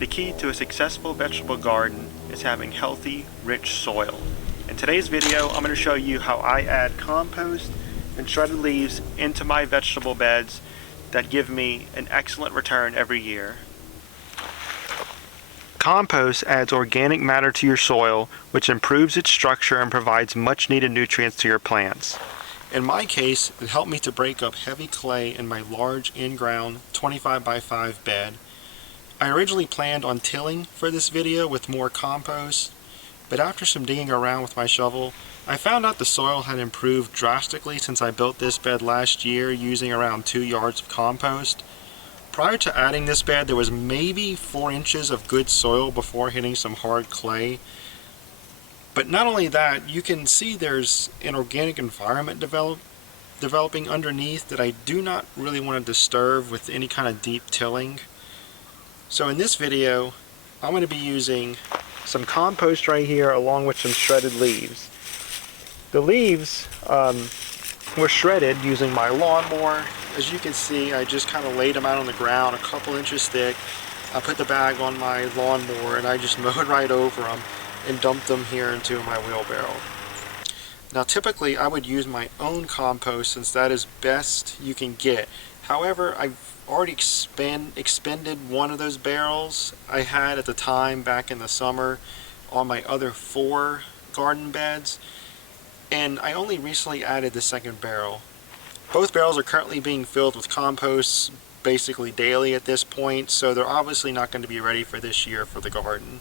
The key to a successful vegetable garden is having healthy, rich soil. In today's video, I'm going to show you how I add compost and shredded leaves into my vegetable beds that give me an excellent return every year. Compost adds organic matter to your soil, which improves its structure and provides much needed nutrients to your plants. In my case, it helped me to break up heavy clay in my large in-ground 25 by 5 bed. I originally planned on tilling for this video with more compost, but after some digging around with my shovel, I found out the soil had improved drastically since I built this bed last year using around 2 yards of compost. Prior to adding this bed, there was maybe 4 inches of good soil before hitting some hard clay. But not only that, you can see there's an organic environment developing underneath that I do not really want to disturb with any kind of deep tilling. So in this video, I'm going to be using some compost right here along with some shredded leaves. The leaves were shredded using my lawnmower. As you can see, I just kind of laid them out on the ground a couple inches thick. I put the bag on my lawnmower and I just mowed right over them and dumped them here into my wheelbarrow. Now typically I would use my own compost since that is best you can get. However, I've already expended one of those barrels I had at the time back in the summer on my other 4 garden beds, and I only recently added the second barrel. Both barrels are currently being filled with compost basically daily at this point, so they're obviously not going to be ready for this year for the garden.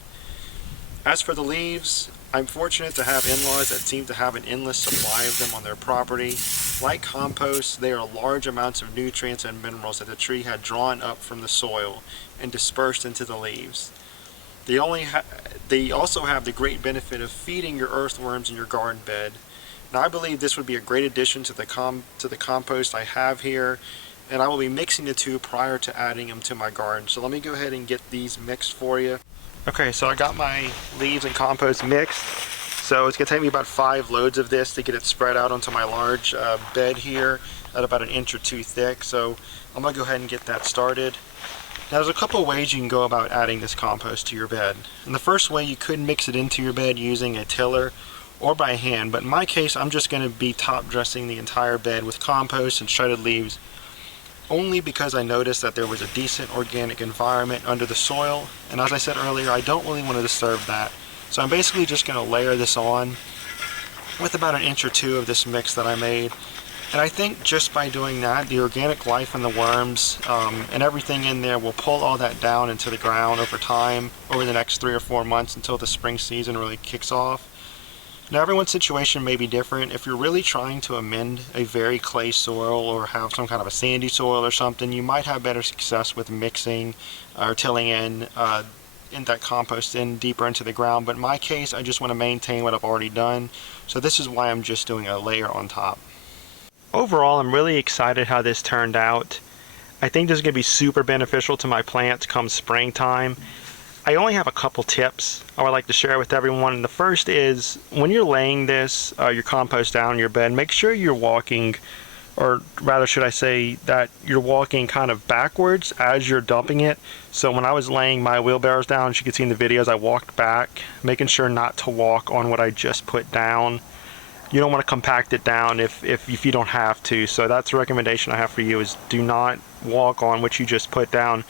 As for the leaves, I'm fortunate to have in-laws that seem to have an endless supply of them on their property. Like compost, they are large amounts of nutrients and minerals that the tree had drawn up from the soil and dispersed into the leaves. They also have the great benefit of feeding your earthworms in your garden bed. Now I believe this would be a great addition to the compost I have here, and I will be mixing the two prior to adding them to my garden. So let me go ahead and get these mixed for you. Okay, so I got my leaves and compost mixed. So it's going to take me about 5 loads of this to get it spread out onto my large bed here at about 1 inch or 2 thick. So I'm going to go ahead and get that started. Now there's a couple ways you can go about adding this compost to your bed. And the first way, you could mix it into your bed using a tiller or by hand, but in my case I'm just going to be top dressing the entire bed with compost and shredded leaves, only because I noticed that there was a decent organic environment under the soil, and as I said earlier, I don't really want to disturb that. So I'm basically just going to layer this on with about 1 inch or 2 of this mix that I made. And I think just by doing that, the organic life and the worms and everything in there will pull all that down into the ground over time, over the next 3 or 4 months until the spring season really kicks off. Now everyone's situation may be different. If you're really trying to amend a very clay soil or have some kind of a sandy soil or something, you might have better success with mixing or tilling in that compost in deeper into the ground. But in my case, I just want to maintain what I've already done. So this is why I'm just doing a layer on top. Overall, I'm really excited how this turned out. I think this is going to be super beneficial to my plants come springtime. I only have a couple tips I would like to share with everyone. And the first is, when you're laying this, your compost down in your bed, make sure you're walking, or rather should I say that you're walking kind of backwards as you're dumping it. So when I was laying my wheelbarrows down, as you can see in the videos, I walked back, making sure not to walk on what I just put down. You don't want to compact it down if you don't have to. So that's a recommendation I have for you, is do not walk on what you just put down.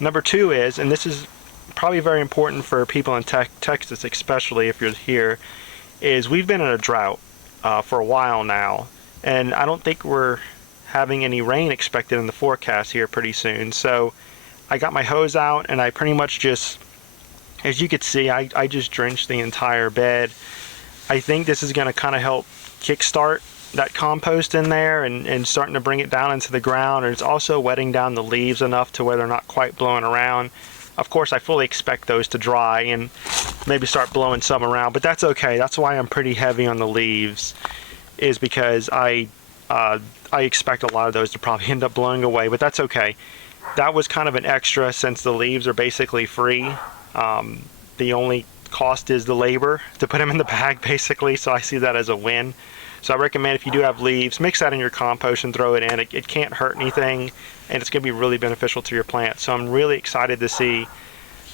Number 2 is, and this is probably very important for people in Texas, especially if you're here, is we've been in a drought for a while now, and I don't think we're having any rain expected in the forecast here pretty soon. So I got my hose out and I pretty much just, as you can see, I just drenched the entire bed. I think this is going to kind of help kickstart that compost in there and starting to bring it down into the ground, and it's also wetting down the leaves enough to where they're not quite blowing around. Of course, I fully expect those to dry and maybe start blowing some around, but that's okay. That's why I'm pretty heavy on the leaves, is because I expect a lot of those to probably end up blowing away, but that's okay. That was kind of an extra since the leaves are basically free. The only cost is the labor to put them in the bag, basically, so I see that as a win. So I recommend, if you do have leaves, mix that in your compost and throw it in. It can't hurt anything, and it's going to be really beneficial to your plants. So I'm really excited to see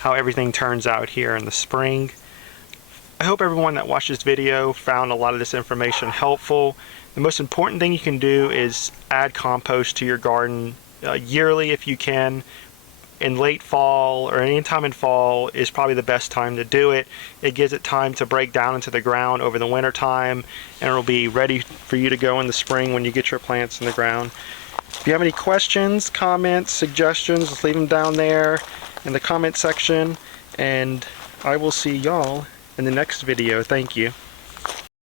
how everything turns out here in the spring. I hope everyone that watched this video found a lot of this information helpful. The most important thing you can do is add compost to your garden yearly if you can. In late fall or any time in fall is probably the best time to do it. It gives it time to break down into the ground over the winter time, and it'll be ready for you to go in the spring when you get your plants in the ground. If you have any questions, comments, suggestions, just leave them down there in the comment section, and I will see y'all in the next video. Thank you.